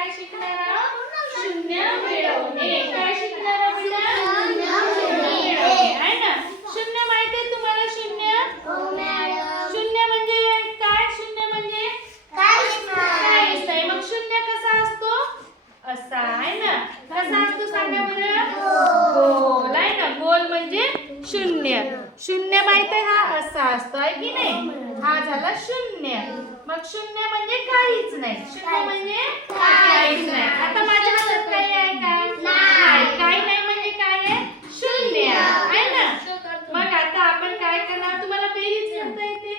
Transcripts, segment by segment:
काय शिकणार? आहोत शून्य मिळवणे. काय शिकणार आहोत आहे ना? शून्य माहिती आहे तुम्हाला शून्य? हो शून्य म्हणजे काय? शून्य म्हणजे? काहीच नाही काहीच नाही मग शून्य कसा असतो? असा आहे ना? कसा असतो सांगा बरं? गोल. आहे ना? गोल म्हणजे शून्य. शून्य माहीत आहे हा असा असतो आहे की नाही? हा झाला शून्य. मग शून्य म्हणजे काहीच नाही. शून्य म्हणजे काहीच नाही आता माझ्या हातात काही आहे का नाही. काही नाही म्हणजे काय आहे शून्य आहे ना मग आता आपण काय करणार तुम्हाला बेरीज करता येते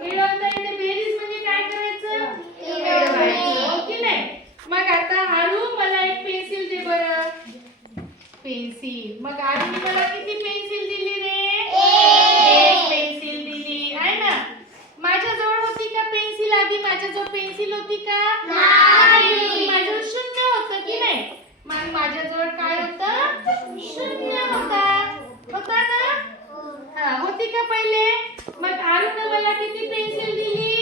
मिळवता येते बेरीज म्हणजे काय करायचं मिळवायचं हो की नाही मग आता आरू मला एक पेन्सिल दे बरं पेन्सिल. मग आरूने मला किती पेन्सिल दिली रे? एक. पेन्सिल दिली. आहे ना? माझ्या जवळ होती का पेन्सिल आधी? माझ्याजवळ पेन्सिल होती का? नाही. माझ्याजवळ शून्य होतं की नाही? मग माझ्याजवळ काय होतं? शून्य होता. होता ना? हा होती का पहिले? मग आरूने मला किती पेन्सिल दिली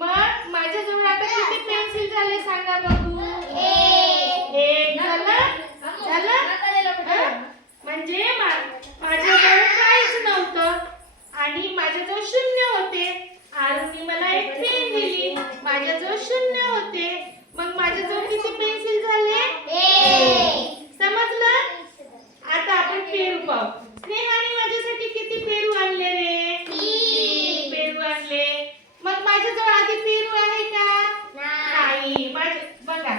मग माझ्याजवळ आता किती पेन्सिल झाले सांगा बघू एक झालं झालं हं? म्हणजे मा- माझ्याजवळ काहीच नव्हतं आणि माझ्याजवळ शून्य होते आरुनी मला एक पेन दिली माझ्याजवळ शून्य होते. मग माझ्याजवळ किती पेन्सिल झाले? समजलं? आता आपण पेरू पाहू. स्नेहाने माझ्यासाठी किती पेरू आणले रे पेरू आणले. मग माझ्याजवळ आधी पेरू आहे का? नाही. माझ्या बघा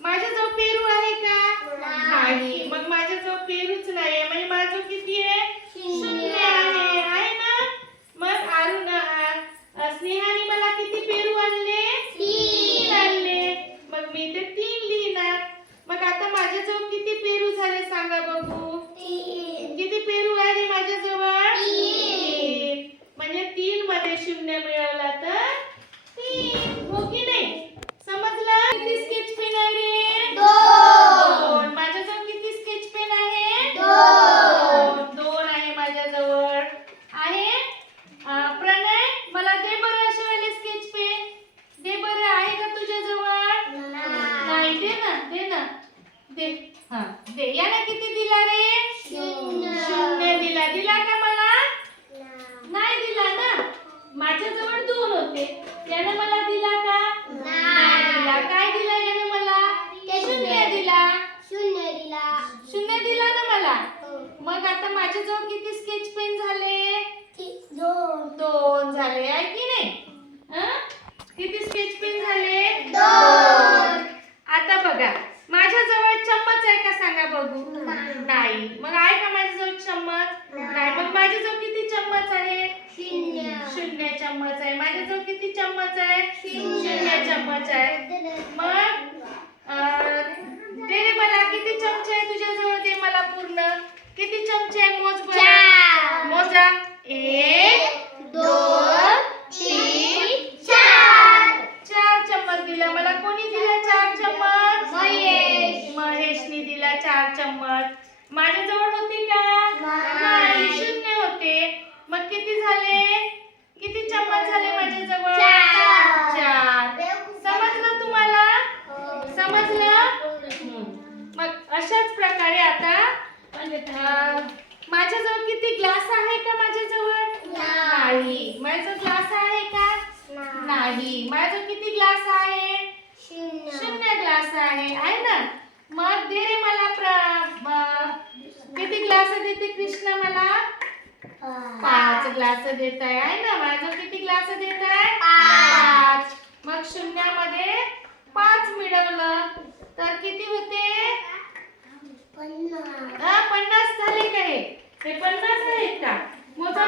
माझ्याजवळ पेरू आहे का नाही मग माझ्याजवळ पेरूच नाही म्हणजे माझं किती आहे शून्य आहे आहे ना मग अरुण अ, स्नेहाने मला किती पेरू आणले तीन आणले मग मी ते तीन लिहिणार मग आता माझ्याजवळ किती पेरू झाले सांगा बघू किती पेरू आहे माझ्याजवळ तीन म्हणजे तीन मध्ये शून्य मिळवला तर तीन हो की नाही समजलं किती स्केच पेन आहे रे दोन माझ्याजवळ किती स्केच पेन आहे दोन दोन आहे माझ्याजवळ आहे अं, प्रणय मला दे बरं अशा वेळेला स्केच पेन दे बरं आहे का तुझ्याजवळ नाही दे ना दे ना दे हा दे याला किती दिला रे शून्य दिला दिला का मला नाही दिला ना माझ्याजवळ दोन होते यानं मला दिला का नाही दिला काय दिला यानं मला शून्य दिला शून्य दिला ना मला मग आता माझ्याजवळ किती स्केच पेन झाले दोन झाले आहे की नाही हं? किती स्केच पेन झाले आता बघा माझ्याजवळ चम्मच आहे का सांगा बघू नाही मग आहे का माझ्याजवळ चम्मच नाही मग माझ्याजवळ किती चम्मच आहे शून्य चम्मच आहे माझ्याजवळ किती चम्मच आहे शून्य चम्मच आहे मग अं, दे रे मला किती चमचे आहे तुझ्याजवळ दे मला पूर्ण किती चमचे आहे मोज बरं मोजा एक दोन तीन चार चार चम्मच दिला मला कोणी दिला चार चम्मच महेश. महेशनी दिला चार चम्मच माझ्याजवळ होती का नाही. नाही शून्य होते मग किती झाले किती चम्मच झाले माझ्याजवळ चार. चार समजलं तुम्हाला समजलं हम्म. मग अशाच प्रकारे आता अं, माझ्याजवळ किती ग्लास आहे का माझ्याजवळ? नाही. माझा ग्लास आहे का? नाही. माझा किती ग्लास आहे? शून्य. ग्लास आहे. आहे ना? मग दे रे मला किती ग्लास देते कृष्ण मला? पाच. ग्लास देत आहे. आहे ना? माझं किती ग्लास देत आहे? पाच. मग शून्यामध्ये पाच मिळवलं. तर किती होते? हा, पन्नास झाले का हे? पन्नास आहेत का? मोजा.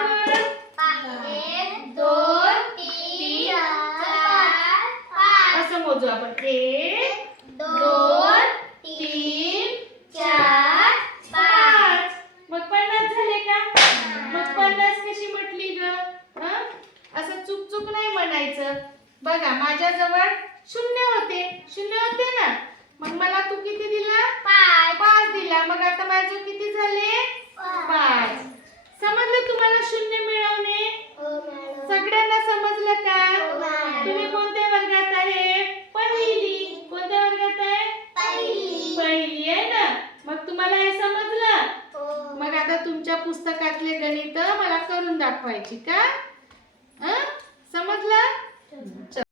दोन तीन चार पाच. असं मोजू आपण. एक दोन तीन चार पाच. मग पन्नास झाले का? मग पन्नास कशी म्हटली ग? हं? असं चुक चुक नाही म्हणायचं. बघा माझ्याजवळ शून्य होते. शून्य होते ना? मग मला तू किती दिला? पाच. दिला. मग आता माझे किती झाले? पाच. समजलं तुम्हाला शून्य मिळवणे? सगळ्यांना समजलं का? तुम्ही कोणत्या वर्गात आहे? पहिली. कोणत्या वर्गात आहे? पहिली. आहे ना? मग तुम्हाला हे समजलं? मग आता तुमच्या पुस्तकातले गणित मला करून दाखवायची का?